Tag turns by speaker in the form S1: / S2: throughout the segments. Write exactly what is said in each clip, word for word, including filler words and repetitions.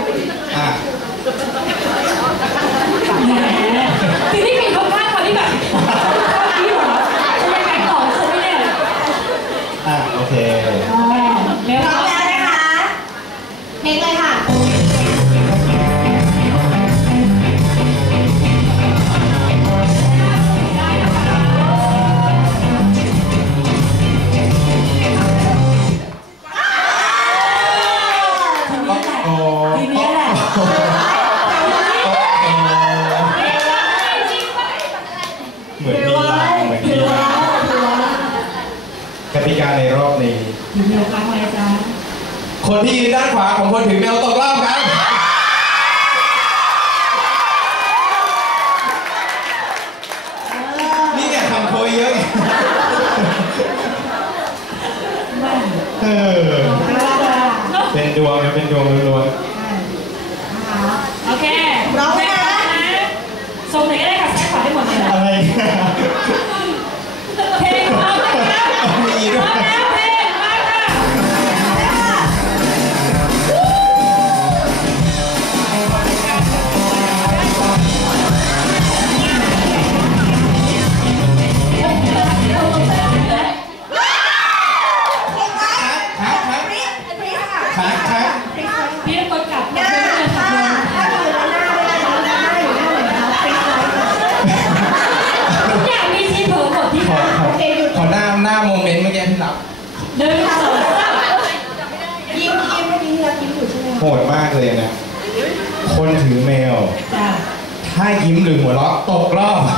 S1: อ่ะ
S2: ทีนี้มีคนข้างคนที่แบบนี่หรอจะยังไงต่อคือไม่แน่
S1: อ่ะโอเค
S3: พร้อมแล้วนะคะเพลงเลยค่ะ
S2: ทีนี้แหละ
S1: เหมือนมีลางเหมือนมีลางกติกาในรอบนี้
S2: ทีเดียวครั้งเลยจ้า
S1: คนที่ยืนด้านขวาของคนถือแมวตกรอบครับนี่เนี่ยทำโพยเยอะเออเป็นดวงนะเป็นดวงล้วน
S2: ๆโอเค
S3: ร้องไหมนะ
S2: ทรงไหนก็ได้ค่ะซ้ายขวาได้หมดเลย
S1: อะไร
S2: เพลงพร้อมแล้ว
S1: มีด้วย
S2: เพลงมาค่ะพี่คนกลับหน้าถ้าถ้าอยู่หน้าไม่ได้หน้าหน้าอยู่หน้าเหมือนเขาฟิกไว้ทุกอย่างมีที่เผลอหมดที่เขาโอเคหยุด
S1: ขอหน้าหน้าโมเมนต์เมื่อกี้ที่รับ
S2: เดินสอง
S3: ยิ้มยิ้มเมื่อกี้ที่เรายิ้มอยู่ใช่ไหม
S1: โหดมากเลยนะคนถือแมวถ้ายิ้มหรือหัวเราะตกรอบ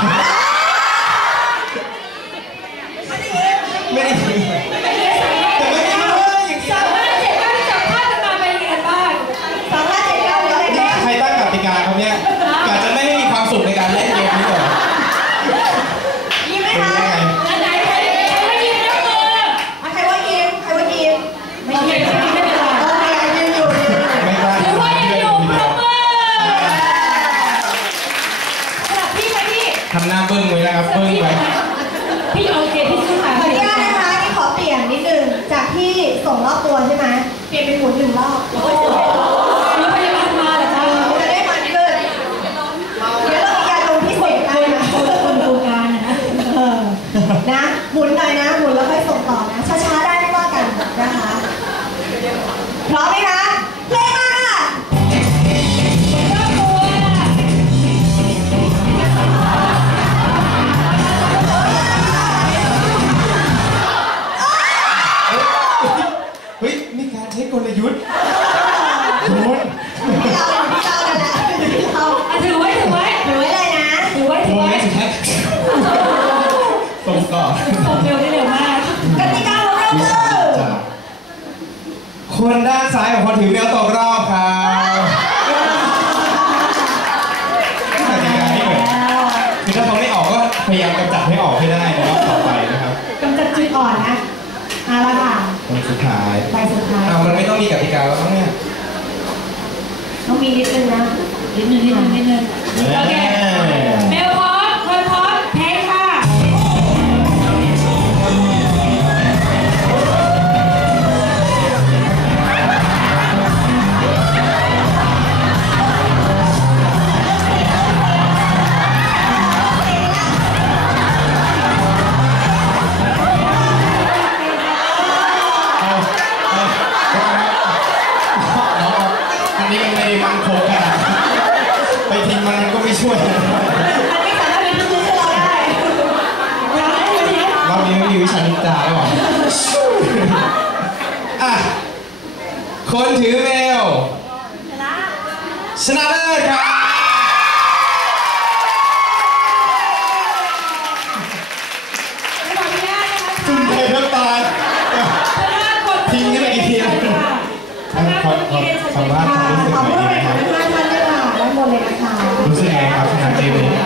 S1: ไม่ได้ยิ้มแต่ไม่ยิ้มเลยอย่างนี้
S2: สามารถเจ็บได้จับภาพกันมาเป็นยังไงบ้าง
S3: สามารถเจ็บได้อะไรได้
S1: ใครตั้งกติกาครับเนี่ยกะจะไม่ให้มีความสุขในการเล่นเกมนี้เลย
S3: ยิ้มไหมคะ
S2: ไหนใครใครไม่ยิ้มยกมือ
S3: ใครว่ายิ้มใครว่ายิ้ม
S2: ไม่ยิ้มไม่เป็นไร
S3: ยืนอยู่
S1: ไม่กล้า
S2: ถือว่ายังอยู่ปรบมือสลับพี่ไหมพี่
S1: ทำหน้าเบิ้งไว้นะครับเบิ้งไว้
S2: พี่โอเคพี่สู้ค่ะ
S3: ขออนุญาตนะคะที่ขอเปลี่ยนนิดนึงจากที่ส่งรอบตัวใช่ไหมเปลี่ยนเป็นหมุนหนึ่งรอบ
S2: โอ้โหรถพยาบาลมาเหรอจ๊ะ
S3: จะได้มันขึ้นเดี๋ยวเรามีการลงพิเศษกันนะ
S2: คนคนโครงการนะ
S3: นะหมุนหน่อยนะหมุนแล้วค่อยส่งต่อนะช้าๆได้ไม่ว่ากันนะคะพร้อมไหมคะเพลงมาค่ะ
S1: เฮ้ยมีการใช้กลยุทธ์โดน
S3: เราเราแหละเรา
S2: ถือไว้ถือไว้
S3: ถือไว้เลยนะ
S2: ถือไว้ถือไว้
S1: สุดท้ายส่งต่อ
S2: ส่งเร็วได้เร็วมาก
S3: กติกาของเราคือ
S1: คนด้านซ้ายของคนถือแมวตกรอบครับกติกาไม่เหมือนคือถ้าเขาไม่ออกก็พยายามกำจัดให้ออกให้ได้ในรอบต่อไปนะครับ
S3: กำจัดจุดอ่อนนะเอาละค่ะ
S1: คนสุดท้าย
S3: ใบสุดท้าย
S1: อ้าวมันไม่ต้องมีกติกาแล้วมั้งเนี่ย
S3: ต้องมีนิดนึงนะ
S2: นิดนึงนิดนึงนิดนึงโอเคเมลพร้อมคนพร้อมเพลงค่ะ
S1: อันนี้มันไม่มันโคกกันไปทิ้งมันก็ไม่ช่วย
S3: อันนี้สามารถเป็นผู้ช่วยเราได้
S1: รอบนี้ไม่มีวิชานิจาหรออ่ะคนถือแมวชนะเลิศครับจุ่มเทน้ำตาลทิ้งกันไปกี่ทีแล้วขอขอสัมภาษณ์ความรู้สึกหน่อยดีไหมครับรู้สึกไงครับงานเกมนี้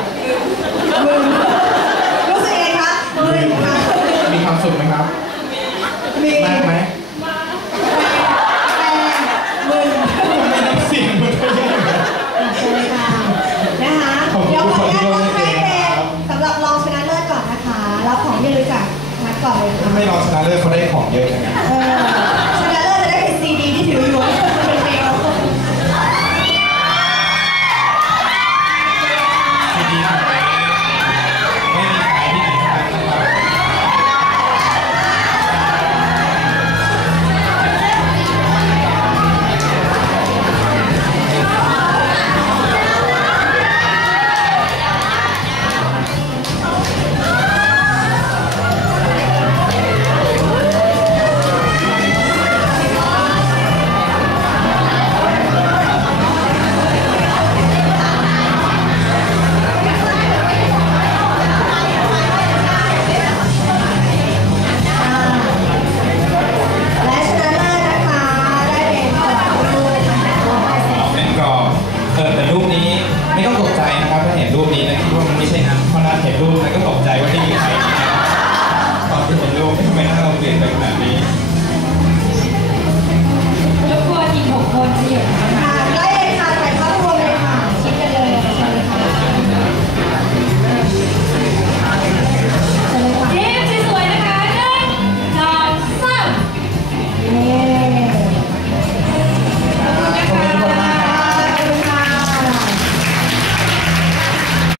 S3: รู้สึกไงคะ
S1: มีความสุขไหมครับมากไหม
S3: มือ
S1: ไม่ต้องเสียงมันก็ยัง
S3: นะคะเดี๋ยวขออนุญาตมอบให้เป็นสำหรับรองชนะเลิศก่อนนะคะแล้วของที่รู้จักนัดก่อนเลยค่ะ
S1: ไม่รองชนะเลิศเขาได้ของเยอะจัง